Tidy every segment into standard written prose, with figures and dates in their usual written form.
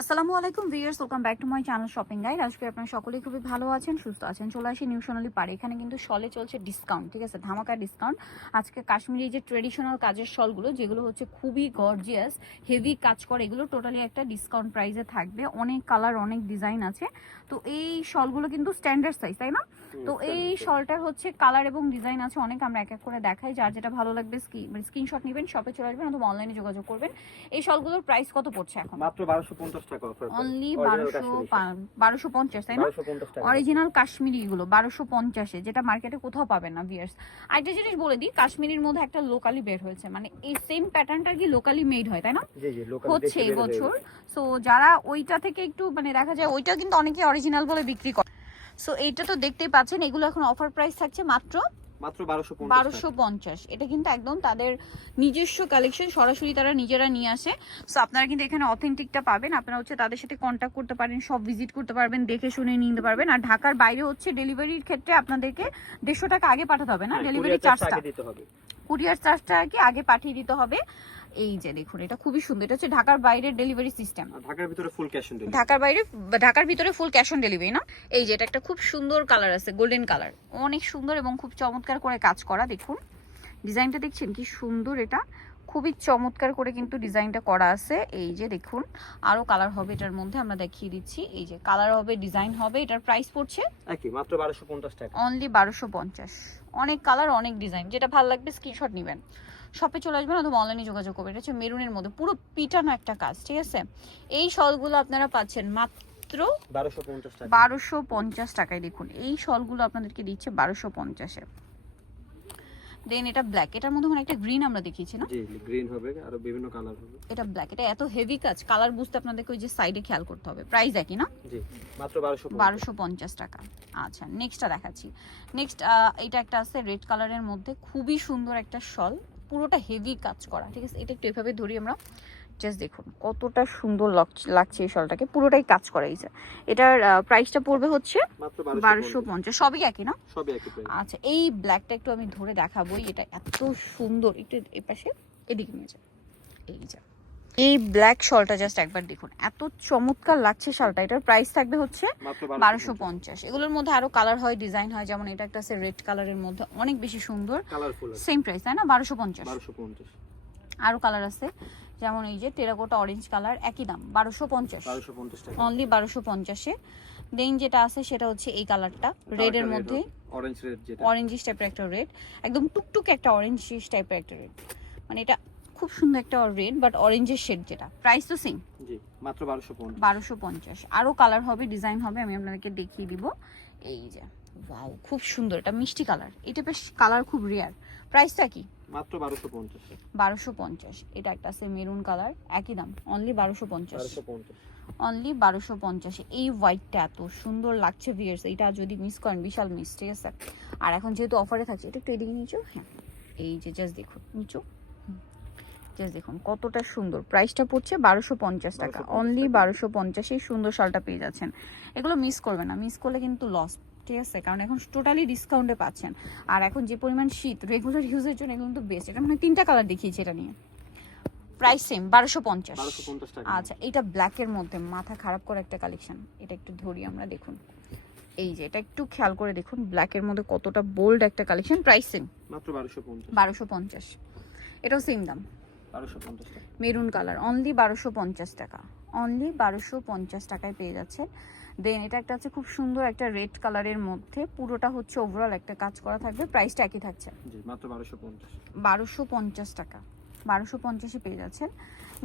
আসসালামু আলাইকুম viewers, welcome back to my channel shopping guide. আজকে আপনারা সকলেই খুবই ভালো আছেন, সুস্থ আছেন। চলে আসি নিউ সোনালী পাড়ে। এখানে কিন্তু শলে চলছে ডিসকাউন্ট, ঠিক আছে, ধামাকা ডিসকাউন্ট। আজকে কাশ্মীরি যে ট্রেডিশনাল কাজের শলগুলো, যেগুলো হচ্ছে খুবই গর্জিয়াস, হেভি কাজ করে, এগুলো টোটালি একটা ডিসকাউন্ট প্রাইসে থাকবে। অনেক কালার, অনেক ডিজাইন আছে। তো এই শলগুলো কিন্তু স্ট্যান্ডার্ড সাইজ, তাই না? তো এই শলটার হচ্ছে কালার এবং ডিজাইন আছে অনেক, আমরা এক এক করে দেখাই। যার যেটা ভালো লাগবে স্ক্রিনশট নেবেন, শপে চলে আসবেন অথবা অনলাইনে যোগাযোগ করবেন। এই শলগুলোর প্রাইস কত পড়ছে এখন? মাত্র 1250 টাকা অফার। অনলি 1250, তাই না? 1250 টাকা অরিজিনাল কাশ্মীরি গুলো 1250-এ, যেটা মার্কেটে কোথাও পাবেন না ভিউয়ার্স। আরেকটা জিনিস বলে দিই, কাশ্মীরির মধ্যে একটা লোকালি বের হয়েছে, মানে এই সেম প্যাটার্নটা কি লোকালি মেড হয়, তাই না? জি জি, লোকাল হচ্ছে এই বছর। সো যারা ওইটা থেকে একটু মানে দেখা যায় ওইটা কিন্তু অনেকে অরিজিনাল বলে বিক্রি করে। সো এইটা তো দেখতেই পাচ্ছেন, এগুলো এখন অফার প্রাইস থাকছে মাত্র 1250। এটা কিন্তু একদম তাদের নিজস্ব কালেকশন, সরাসরি তারা নিজেরা নিয়ে আসে। সো আপনারা কিন্তু এখানে অথেন্টিকটা পাবেন। আপনারা হচ্ছে তাদের সাথে কন্ট্যাক্ট করতে পারেন, সব ভিজিট করতে পারবেন, দেখে শুনে নিতে পারবেন। আর ঢাকার বাইরে হচ্ছে ডেলিভারির ক্ষেত্রে আপনাদেরকে 150 টাকা আগে পাঠাতে হবে না, ডেলিভারি চার্জটা দিতে হবে, কুরিয়ার চার্জটা আর কি আগে পাঠিয়ে দিতে হবে। এই যে দেখুন, এটা খুবই সুন্দর। এটা হচ্ছে ঢাকার বাইরের ডেলিভারি সিস্টেম। ঢাকার ভিতরে ফুল ক্যাশ অন ডেলিভারি। ঢাকার ভিতরে ফুল ক্যাশ অন ডেলিভারি না। এই যে এটা একটা খুব সুন্দর কালার আছে, গোল্ডেন কালার, অনেক সুন্দর এবং খুব চমৎকার করে কাজ করা। দেখুন ডিজাইনটা, দেখছেন কি সুন্দর? এটা খুবই চমৎকার করে কিন্তু ডিজাইনটা করা আছে। এই যে দেখুন, আরো কালার হবে এটার মধ্যে, আমরা দেখিয়ে দিচ্ছি। এই যে কালার হবে, ডিজাইন হবে। এটার প্রাইস পড়ছে একই মাত্র 1250 টাকা। অনলি 1250। অনেক কালার, অনেক ডিজাইন, যেটা ভালো লাগবে স্ক্রিনশট নেবেন, শপে চলে আসবেন অথবা অনলাইনে যোগাযোগ করবেন। এটা হচ্ছে মেরুনের মধ্যে পুরো পিটানো একটা কাজ, ঠিক আছে। এই শলগুলো আপনারা পাচ্ছেন মাত্র 1250 টাকা। 1250 টাকায়। দেখুন এই শলগুলো আপনাদেরকে দিচ্ছে 1250-এ। দেন এটা ব্ল্যাক, এটার মধ্যে মানে একটা গ্রিন আমরা দেখিয়েছি না? জি, গ্রিন হবে আর বিভিন্ন কালার হবে। এটা ব্ল্যাক, এটা এত হেভি কাজ, কালার বুঝতে আপনাদেরকে ওই যে সাইডে খেয়াল করতে হবে। প্রাইস একই না? জি, মাত্র 1250 টাকা। আচ্ছা, নেক্সটটা দেখাচ্ছি। নেক্সট এটা একটা আছে রেড কালারের মধ্যে, খুবই সুন্দর একটা শল, পুরোটা হেভি কাজ করা, ঠিক আছে। এটা একটু এভাবে ধরি আমরা, জাস্ট দেখুন কতটা সুন্দর লাগছে এই শলটাকে, পুরোটাই কাজ করা। এই যে এটার প্রাইসটা পড়বে হচ্ছে মাত্র 1250। সবই একই না? সবই একই প্রাইস। আচ্ছা, এই ব্ল্যাকটা একটু আমি ধরে দেখাবোই, এটা এত সুন্দর। একটু এই পাশে এদিকে নিয়ে যাও। এই যে এই ব্ল্যাক শলটা জাস্ট একবার দেখুন, এত চমৎকার লাগছে শালটা। এটার প্রাইস থাকবে হচ্ছে মাত্র 1250। এগুলোর মধ্যে আরো কালার হয়, ডিজাইন হয়, যেমন এটা একটা আছে রেড কালারের মধ্যে, অনেক বেশি সুন্দর, কালারফুল। সেম প্রাইস, তাই না? 1250। 1250। আরো কালার আছে, যেমন এই যে টেরাকোটা অরেঞ্জ কালার, একই দাম 1250 টাকা অনলি 1250-এ। দেন যেটা আছে সেটা হচ্ছে এই কালারটা, রেড এর মধ্যে, অরেঞ্জ রেড, যেটা অরেঞ্জিশ টাইপের একটা রেড, একদম টুকটুক একটা অরেঞ্জিশ টাইপের একটা রেড, মানে এটা খুব সুন্দর একটা রেড বাট অরেঞ্জের শেড। যেটা প্রাইস তো সেম, জি মাত্র 1250। আরো কালার হবে, ডিজাইন হবে, আমি আপনাদেরকে দেখিয়ে দিব। এই যে ওয়াও, খুব সুন্দর, এটা মিষ্টি কালার, এটা বেশ কালার খুব রেয়ার। প্রাইসটা কি? মাত্র 1250। 1250। এটা একটা আছে মেরুন কালার, একই দাম অনলি 1250। 1250 অনলি 1250। এই হোয়াইটটা এত সুন্দর লাগছে ভিউয়ার্স, এটা যদি মিস করেন বিশাল মিস, ঠিক আছে। আর এখন যেহেতু অফারে থাকছে, এটা একটু এদিকে নিচু, হ্যাঁ এই যে জাস্ট দেখুন নিচু, জাস্ট দেখুন কতটা সুন্দর। প্রাইসটা পড়ছে 1250 টাকা অনলি 1250। এই সুন্দর শালটা পেয়ে যাচ্ছেন। এগুলো মিস করবেন না, মিস করলে কিন্তু লস, ঠিক আছে, কারণ এখন টোটালি ডিসকাউন্টে পাচ্ছেন। আর এখন যে পরিমাণ শীত, রেগুলার ইউজের জন্য এগুলো কিন্তু বেস্ট। এটা মানে 3টা কালার দেখিয়েছি এটা নিয়ে, প্রাইস সেম 1250 টাকা। আচ্ছা, এটা ব্ল্যাকের মধ্যে মাথা খারাপ করে একটা কালেকশন, এটা একটু ধরি আমরা, দেখুন এই যে এটা একটু খেয়াল করে দেখুন, ব্ল্যাকের মধ্যে কতটা বোল্ড একটা কালেকশন। প্রাইস সেম মাত্র 1250। এটাও সেম দাম 1250 টাকা। মেরুন কালার অনলি 1250 টাকা, অনলি 1250 টাকায় পেয়ে যাচ্ছে। দেন এটা একটা আছে খুব সুন্দর একটা রেড কালারের মধ্যে, পুরোটা হচ্ছে ওভারঅল একটা কাজ করা থাকবে। প্রাইসটা একই থাকছে, জি মাত্র 1250। 1250 টাকা, 1250-এ পেয়ে যাচ্ছেন।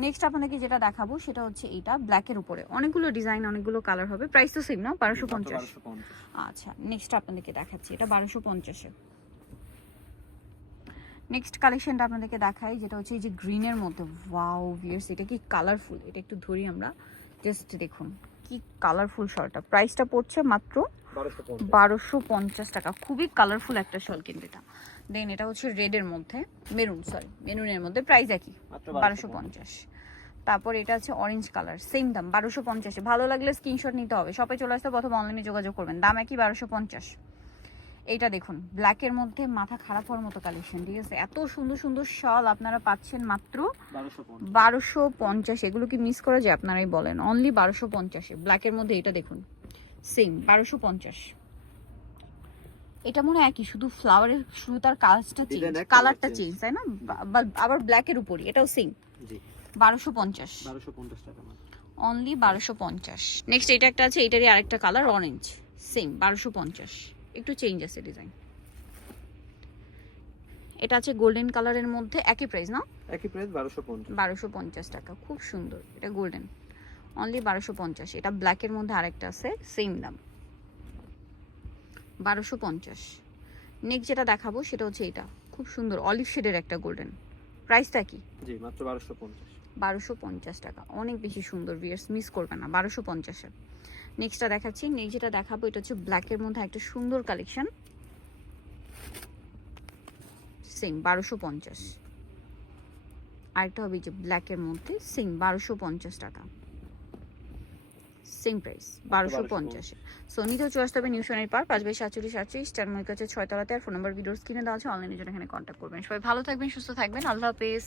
নেক্সট আপনাদেরকে যেটা দেখাবো সেটা হচ্ছে এইটা ব্ল্যাকের উপরে, অনেকগুলো ডিজাইন, অনেকগুলো কালার হবে। প্রাইস তো সেম না? 1250। আচ্ছা, নেক্সট আপনাদেরকে দেখাচ্ছি, এটা 1250-এ। নেক্সট কালেকশনটা আপনাদেরকে দেখাই, যেটা হচ্ছে এই যে গ্রিনের মধ্যে। ওয়াও ভিউয়ার্স, এটা কি কালারফুল, এটা একটু ধরি আমরা, জাস্ট দেখুন কি কালারফুল শলটা। প্রাইসটা পড়ছে মাত্র 1250 টাকা। খুবই কালারফুল একটা শল কিন্তু এটা। দেন এটা হচ্ছে রেডের মধ্যে, মেরুনের মধ্যে, প্রাইস একই 1250। তারপর এটা আছে অরেঞ্জ কালার, সেম দাম 1250। ভালো লাগলে স্ক্রিনশট নিতে হবে, শপে চলে আসতে অথবা অনলাইনে যোগাযোগ করবেন, দাম একই 1250। এইটা দেখুন ব্ল্যাকের মধ্যে মাথা খারাপ হওয়ার মতো কালেকশন, ঠিক আছে? এত সুন্দর সুন্দর শাল আপনারা পাচ্ছেন মাত্র 1250। এগুলো কি মিস করা যায়? আপনারাই বলেন। অনলি 1250-এ ব্ল্যাকের মধ্যে এটা দেখুন, সেম 1250। এটা মনে হয় একই, শুধু ফ্লাওয়ারের শুরুতার কালারটা চেঞ্জ, Design এক, কালারটা color চেঞ্জ, change। তাই না? আবার ব্ল্যাকের উপরই এটাও সেম জি 1250। 1250 টাকা মাত্র। অনলি 1250। নেক্সট এটা একটা আছে, এটারই আরেকটা কালার অরেঞ্জ, সেম 1250, একটু চেঞ্জ আছে ডিজাইন। এটা আছে গোল্ডেন কালারের মধ্যে, একই প্রাইস না? একই প্রাইস 1250। 1250 টাকা, খুব সুন্দর। এটা গোল্ডেন, অনলি 1250। এটা ব্ল্যাকের মধ্যে আরেকটা আছে, সেম দাম 1250। নেক্সট যেটা দেখাবো সেটা হচ্ছে এটা, খুব সুন্দর অলিভ শেডের একটা গোল্ডেন। প্রাইসটা কি? জি মাত্র 1250। 1250 টাকা, অনেক বেশি সুন্দর, ভিউয়ার্স মিস করবেন না 1250-এ। নেক্সটটা দেখাচ্ছি, নেক্সট যেটা দেখাবো এটা হচ্ছে ব্ল্যাকের মধ্যে একটা সুন্দর কালেকশন, সেম 1250। আরেকটা হবে এই যে ব্ল্যাকের মধ্যে, সেম 1250 টাকা, সেম প্রাইস 1250-এ। সো নিতেও চলে আসতে হবে নিউ সোনার পার্ক 5/47 স্টার মার্কেটের 6 তলাতে। আর ফোন নাম্বার ভিডিওস কিনে দেওয়া আছে, অনলাইনে জন্য এখানে কন্ট্যাক্ট করবেন। সবাই ভালো থাকবেন, সুস্থ থাকবেন, আল্লাহ হাফেজ।